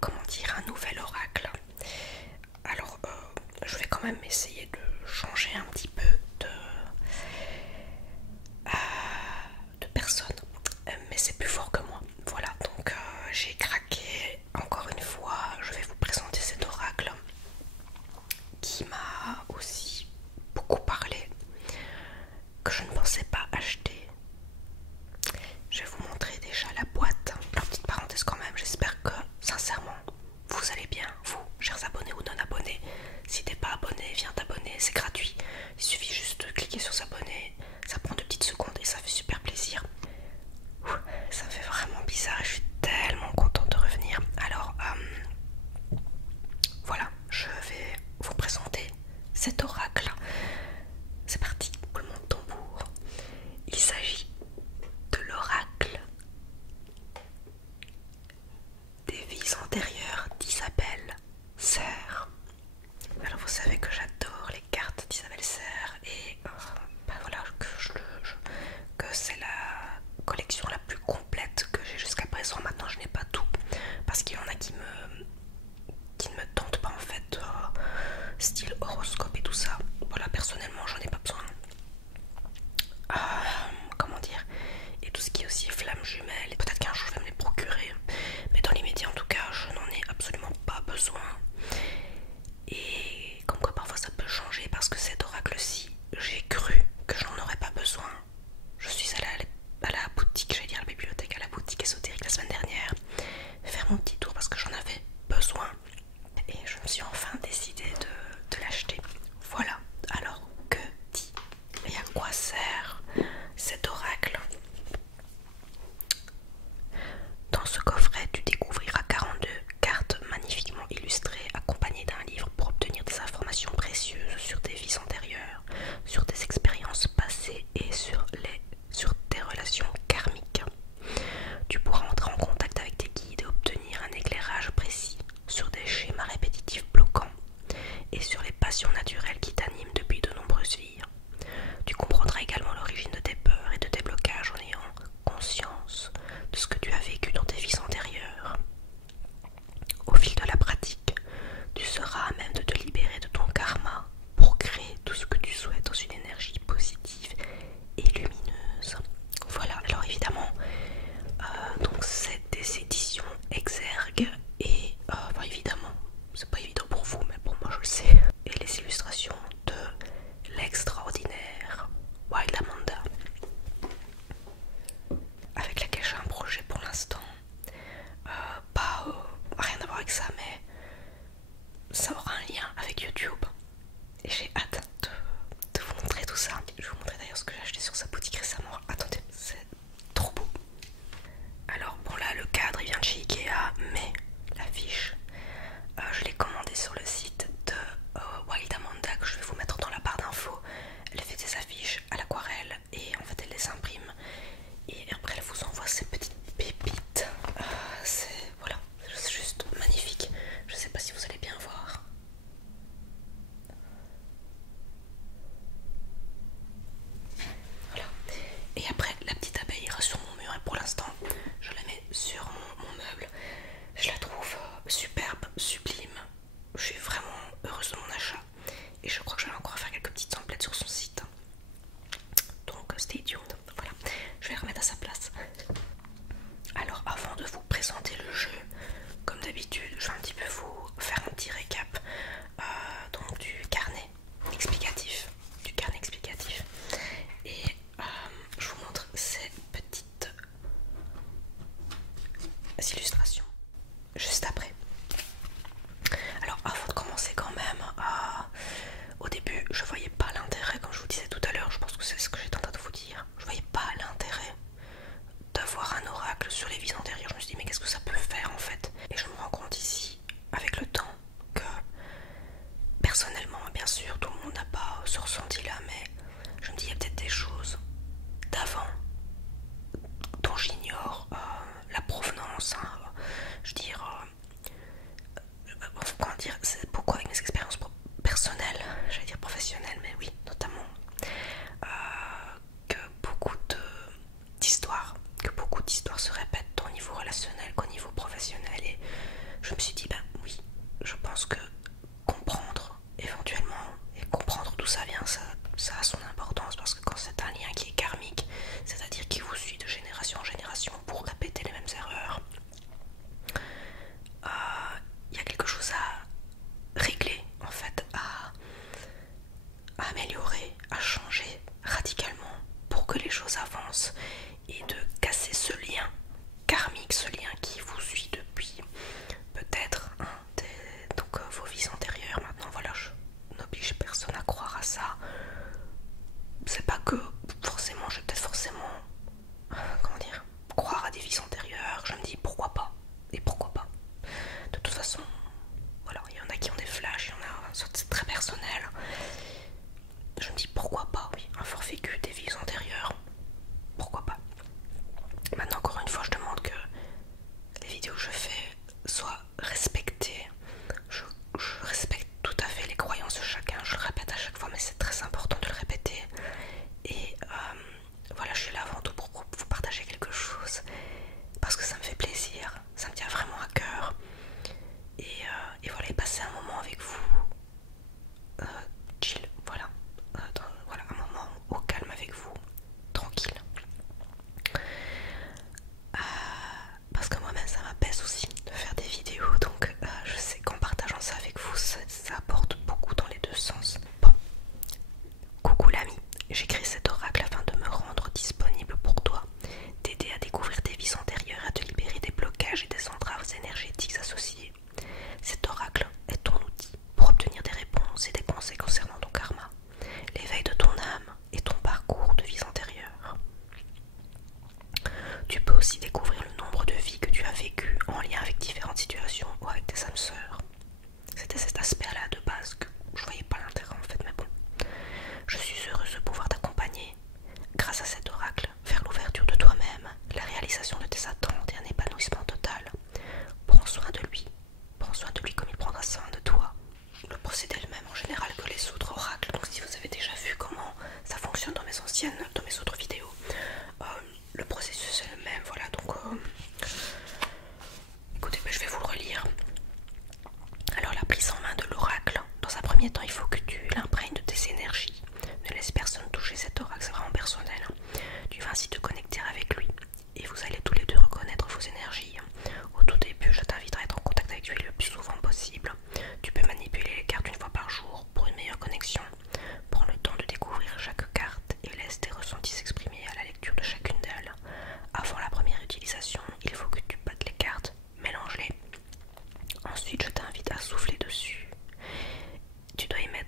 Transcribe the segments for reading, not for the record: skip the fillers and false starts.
comment dire, un nouvel oracle. Alors, je vais quand même essayer de changer un petit peu de personne, mais c'est plus fort que moi. Voilà, donc j'ai craqué encore une fois. Je vais vous présenter cet oracle qui m'a aussi beaucoup parlé, que je ne pensais pas acheter. Je vais vous montrer déjà la boîte. Alors, petite parenthèse quand même, j'espère que sincèrement vous allez bien, vous, chers abonnés ou non abonnés. Si t'es pas abonné, viens t'abonner, c'est gratuit. Il suffit juste de cliquer sur s'abonner, ça prend 2 petites secondes et ça fait super plaisir. Ça me fait vraiment bizarre et je suis tellement contente de revenir. Alors, voilà, je vais vous présenter cet oracle. C'est parti, roulement de tambour. Il s'agit de l'oracle des vies antérieures d'Isabelle Serre. Alors vous savez que j'adore les cartes d'Isabelle Serre et bah voilà, que c'est la collection la plus complète que j'ai jusqu'à présent. Maintenant je n'ai pas tout parce qu'il y en a qui ne me tentent pas en fait, style horoscope et tout ça. Voilà, personnellement j'en ai pas besoin. Comment dire, et tout ce qui est aussi flamme jumelle, peut-être qu'un jour je vais me les procurer, mais dans l'immédiat en tout cas je n'en ai absolument pas besoin. Et comme quoi parfois ça peut changer, parce que cet oracle-ci, j'ai cru que je n'en aurais pas besoin. Je suis allée à la boutique, j'allais dire à la bibliothèque, à la boutique ésotérique la semaine dernière, faire mon petit tour parce que j'en avais besoin. Et je me suis enfin décidée de l'acheter. Voilà, alors que dit et à quoi sert cet oracle? Dans ce coffret, tu découvriras 42 cartes magnifiquement illustrées accompagnées d'un livre pour obtenir des informations précieuses sur tes vies antérieures, sur tes expériences passées et sur tes relations karmiques. Tu pourras entrer en contact avec tes guides et obtenir un éclairage précis sur des schémas répétitifs bloquants et sur les passions naturelles qui t'animent depuis de nombreuses vies. Tu comprendras également l'origine de tes peurs et de tes blocages en ayant conscience de ce que tu as vécu dans tes vies antérieures. Au fil de la pratique, tu seras à même de te libérer de ton karma pour créer tout ce que tu souhaites dans une énergie positive et lumineuse. Voilà, alors évidemment, donc c'est des éditions Exergue et enfin, évidemment, c'est pas évident pour vous, mais pour moi je le sais. Et les illustrations de l'extraordinaire Wild Amanda, avec laquelle j'ai un projet pour l'instant. Pas rien à voir avec ça, mais ça aura un lien avec YouTube. Et j'ai hâte de vous montrer tout ça. Je vais vous montrer d'ailleurs ce que j'ai acheté sur sa boutique récemment. Attendez, c'est trop beau. Alors bon là le cadre il vient de chez Ikea, mais l'affiche je l'ai commandée sur le site de Wild Amanda, que je vais vous mettre dans la barre d'infos. Elle fait des affiches à l'aquarelle et en fait elle les imprime et après elle vous envoie ces petites pépites. Voilà, c'est juste magnifique. Je sais pas si vous allez bien voir. Voilà. Et après la petite abeille ira sur mon mur et pour l'instant je la mets sur mon meuble. Je la trouve superbe, sublime. Je suis vraiment heureuse de mon achat et je crois que je vais encore faire quelques petites emplettes sur son site. Donc stay tuned. Voilà, je vais la remettre à sa place. Alors avant de vous présenter le jeu, comme d'habitude, je vais un petit peu vous faire un petit récap donc du carnet explicatif. Et je vous montre ces petites illustrations juste après. Alors avant de commencer quand même, au début je voyais pas l'intérêt, comme je vous disais tout à l'heure, je pense que c'est ce que j'étais en train de vous dire, je voyais pas l'intérêt d'avoir un oracle sur les vies antérieures. Je me suis dit mais qu'est-ce que ça peut faire en fait? Et je me rends compte ici avec le temps que personnellement, bien sûr tout le monde n'a pas ce ressenti là, mais je me dis il y a peut-être des choses d'avant dont j'ignore la provenance, hein. Je veux dire comment dire, c'est beaucoup avec mes expériences personnelles, j'allais dire professionnelles, mais oui, notamment que beaucoup d'histoires se répètent tant au niveau relationnel qu'au niveau professionnel, et je me suis dit, ben oui, je pense que comprendre éventuellement et comprendre d'où ça vient, ça a son importance parce que quand c'est un lien qui est karmique, c'est-à-dire qui vous suit de génération en génération pour répéter les mêmes erreurs, il y a quelque chose à régler en fait, à améliorer, à changer radicalement pour que les choses avancent et de casser ce lien karmique, ce lien qui vous suit depuis peut-être vos vies antérieures. Maintenant voilà, je n'oblige personne à croire à ça. C'est pas que forcément, je vais peut-être forcément comment dire, croire à des vies antérieures. Je me dis pourquoi pas, et pourquoi pas. De toute façon, voilà, il y en a qui ont des flashs, il y en a, c'est très personnel. Je me dis pourquoi pas, oui, un forfait vécu des vies antérieures, pourquoi pas. Maintenant, encore une fois, je demande que les vidéos que je fais soient respectées. Je respecte tout à fait les croyances de chacun, je le répète à chaque fois, mais c'est très important de le répéter. Et voilà, je suis là avant tout pour vous partager quelque chose, parce que ça me fait plaisir, ça me tient vraiment à cœur. Et voilà, et passer un moment avec vous, chill, voilà, voilà, un moment au calme avec vous, tranquille. Parce que moi-même ça m'apaise aussi de faire des vidéos, donc je sais qu'en partageant ça avec vous, ça apporte beaucoup dans les deux sens. Bon, coucou l'ami, j'écris cet oracle afin de me rendre disponible pour toi, t'aider à découvrir tes vies antérieures, à te libérer des blocages et des entraves énergétiques associées. Cet oracle est ton outil pour obtenir des réponses et des conseils concernant ton karma, l'éveil de ton âme et ton parcours de vies antérieures. Tu peux aussi découvrir le nombre de vies que tu as vécues en lien avec différentes situations ou avec tes âmes sœurs. C'était cet aspect-là de base que je voyais pas l'intérêt en fait, mais bon. Je suis heureuse de pouvoir t'accompagner grâce à cet oracle vers l'ouverture de toi-même, la réalisation de tes attentes et un épanouissement total. Prends soin de lui comme il prendra soin de toi. Le procédé est le même en général que les autres oracles, donc si vous avez déjà vu comment ça fonctionne dans mes autres vidéos, le processus est le même, voilà, donc écoutez, je vais vous le relire. Alors la prise en main de l'oracle, dans un premier temps il faut que tu l'imprègnes de tes énergies, ne laisse personne toucher cet oracle, c'est vraiment personnel. Tu vas ainsi te connecter avec lui et vous allez tous les deux reconnaître vos énergies. Au tout début, je t'invite à être en contact avec lui le plus souvent possible. Tu peux manipuler les cartes une fois par jour pour une meilleure connexion. Prends le temps de découvrir chaque carte et laisse tes ressentis s'exprimer à la lecture de chacune d'elles. Avant la première utilisation, il faut que tu battes les cartes, mélange-les. Ensuite, je t'invite à souffler dessus. Tu dois y mettre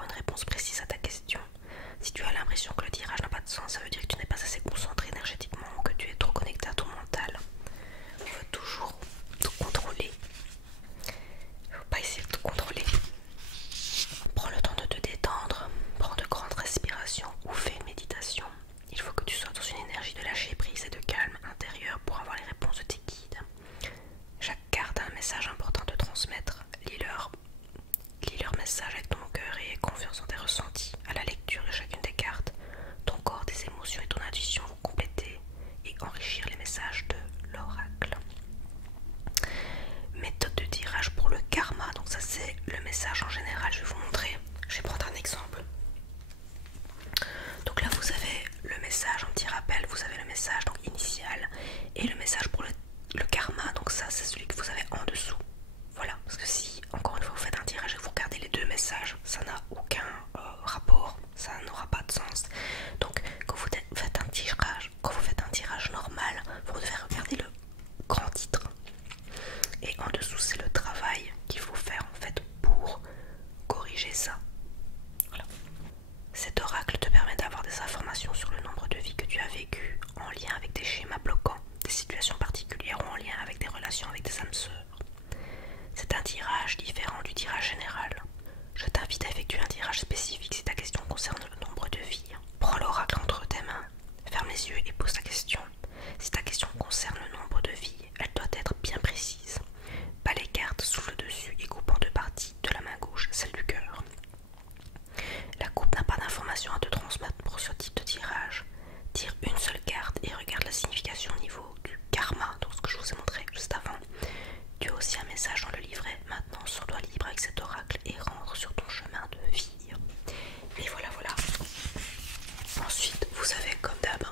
avoir une réponse précise à ta question. Si tu as l'impression que le tirage n'a pas de sens, ça veut dire que tu n'es pas assez concentré énergétiquement ou que tu es trop connecté à ton mental. On veut toujours tout contrôler. Il ne faut pas essayer de tout contrôler. Prends le temps de te détendre, prends de grandes respirations ou fais une méditation. Il faut que tu sois dans une énergie de lâcher prise et de calme intérieur pour avoir les réponses de tes guides. Chaque carte a un message important de transmettre. Lis leur message avec ton cœur et aie confiance en tes ressentis. À la lecture de chacune des cartes, ton corps, tes émotions et ton intuition vont compléter et enrichir les messages de l'oracle. Méthode de tirage pour le karma. Donc ça c'est le message en général. Je vais vous montrer. Je vais prendre un exemple. Donc là vous avez le message, un petit rappel. Vous avez le message donc initial et le message pour le karma. Donc ça c'est celui que vous avez en dessous. Voilà, parce que si encore une fois vous faites un tirage et vous regardez les deux messages, ça n'a aucun rapport, ça n'aura pas de sens. Donc quand vous faites un tirage normal, vous devez regarder le grand titre. Et en dessous c'est le travail qu'il faut faire en fait pour corriger ça. Voilà. Cet oracle te permet d'avoir des informations sur le nombre de vies que tu as vécues en lien avec des schémas bloquants, des situations particulières ou en lien avec des relations avec des âmes sœurs. C'est un tirage différent du tirage général. Je t'invite à effectuer un tirage spécifique si ta question concerne le nombre de vies. Prends l'oracle entre tes mains, ferme les yeux et pose ta question. Si ta question concerne le nombre de vies, elle doit être bien précise. Bats les cartes, souffle dessus et coupe en deux parties, de la main gauche, celle du cœur. La coupe n'a pas d'informations à te transmettre pour ce type de tirage. Tire une seule carte et regarde la signification au niveau du karma, donc ce que je vous ai montré juste avant. Tu as aussi un message dans le livret. Maintenant, sors-toi libre avec cet oracle et rentre sur ton chemin de vie. Et voilà, voilà. Ensuite, vous avez comme d'hab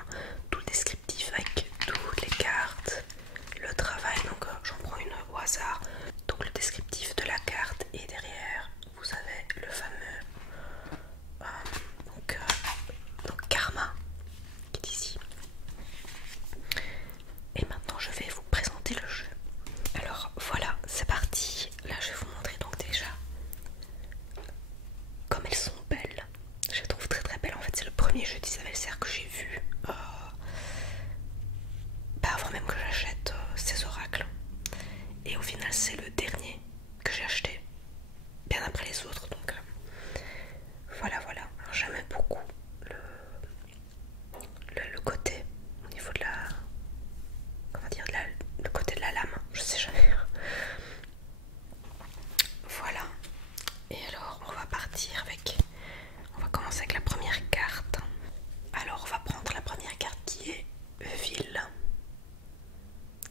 tout le descriptif avec toutes les cartes, le travail. Donc, j'en prends une au hasard. Donc, le descriptif de la carte et derrière, vous avez le fameux donc karma qui est ici. Et maintenant, je vais vous présenter le jeu. Alors voilà, c'est parti. Là je vais vous montrer donc déjà comme elles sont belles. Je les trouve très très belles. En fait c'est le premier jeu d'Isabelle Serre que j'ai vu avant même que j'achète ces oracles. Et au final c'est le dernier que j'ai acheté, bien après les autres. Donc voilà voilà. Alors, j'aime beaucoup le côté au niveau de la... Comment dire, le côté de la lame. Je sais jamais. Voilà. Et alors on va partir avec... On va commencer avec la première carte. Alors on va prendre la première carte qui est ville.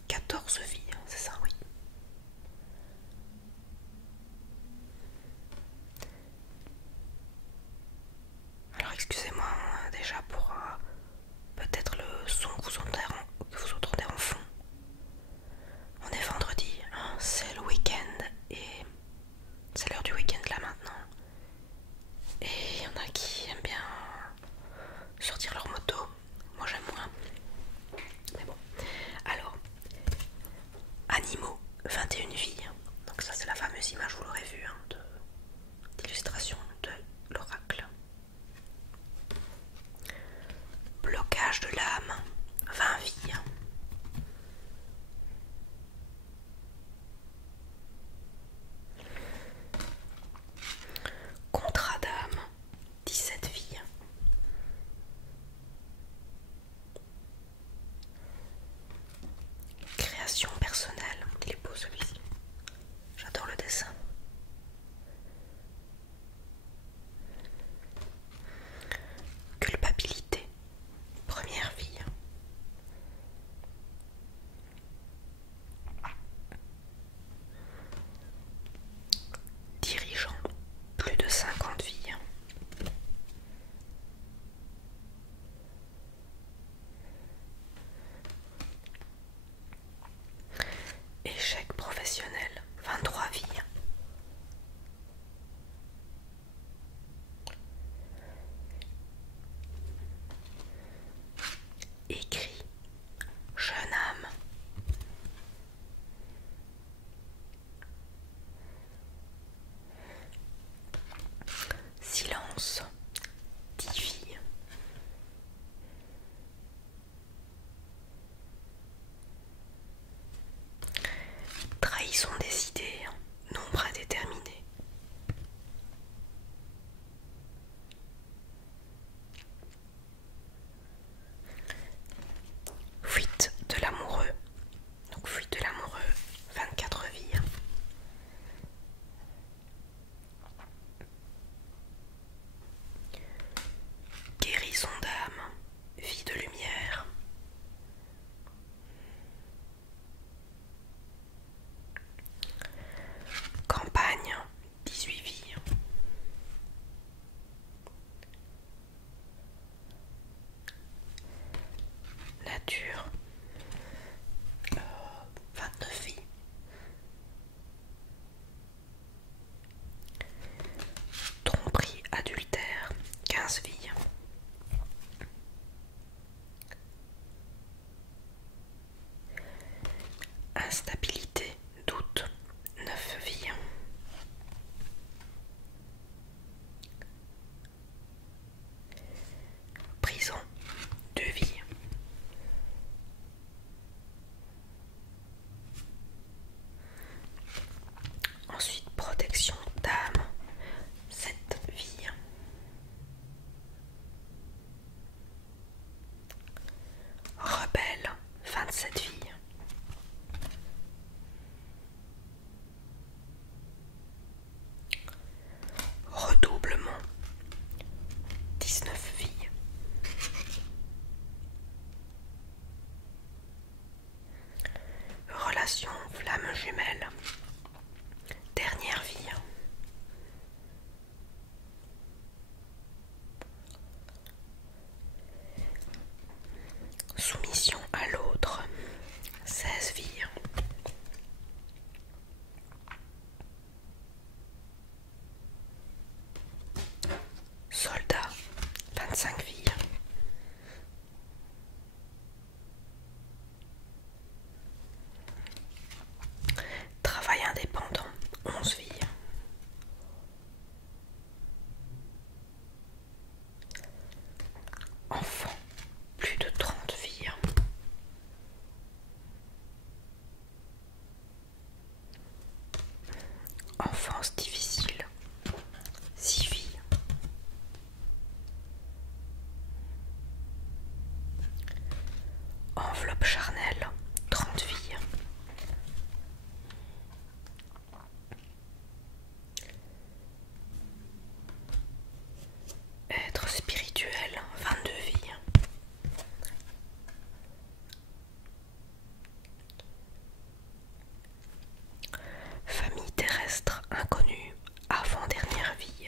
14 vies, c'est ça, oui. Alors excusez-moi déjà pour peut-être le son que vous entendez en fond. On est vendredi, hein, c'est le week-end et c'est l'heure du week-end là maintenant. Et il y en a qui aiment bien sortir leur moto. Moi j'aime moins. Mais bon. Alors, animaux, 21 vies. Donc ça c'est la fameuse image, vous l'aurez vu, hein, d'illustration de l'oracle. Blocage de l'âme, 20 vies. Contrat d'âme, 17 vies. Instabilité, doute, 9 vies. Prison, 2 vies. Ensuite, protection d'âme, 7 vies. Rebelle, 27 vies. Redoublement, 19 vies. Relation flamme jumelle, dernière vie. Soumission à l'autre, 16 vies. Soldat, 25 vies. Travail indépendant, 11 vies. Enfant, plus de 30 vies. Enfance difficile, 6 vies. Enveloppe charnelle, 30 vies. Être spirituel, 22 vies. Famille terrestre inconnue, avant-dernière vie.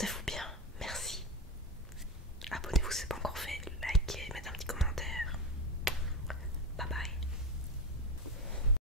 portez-vous bien.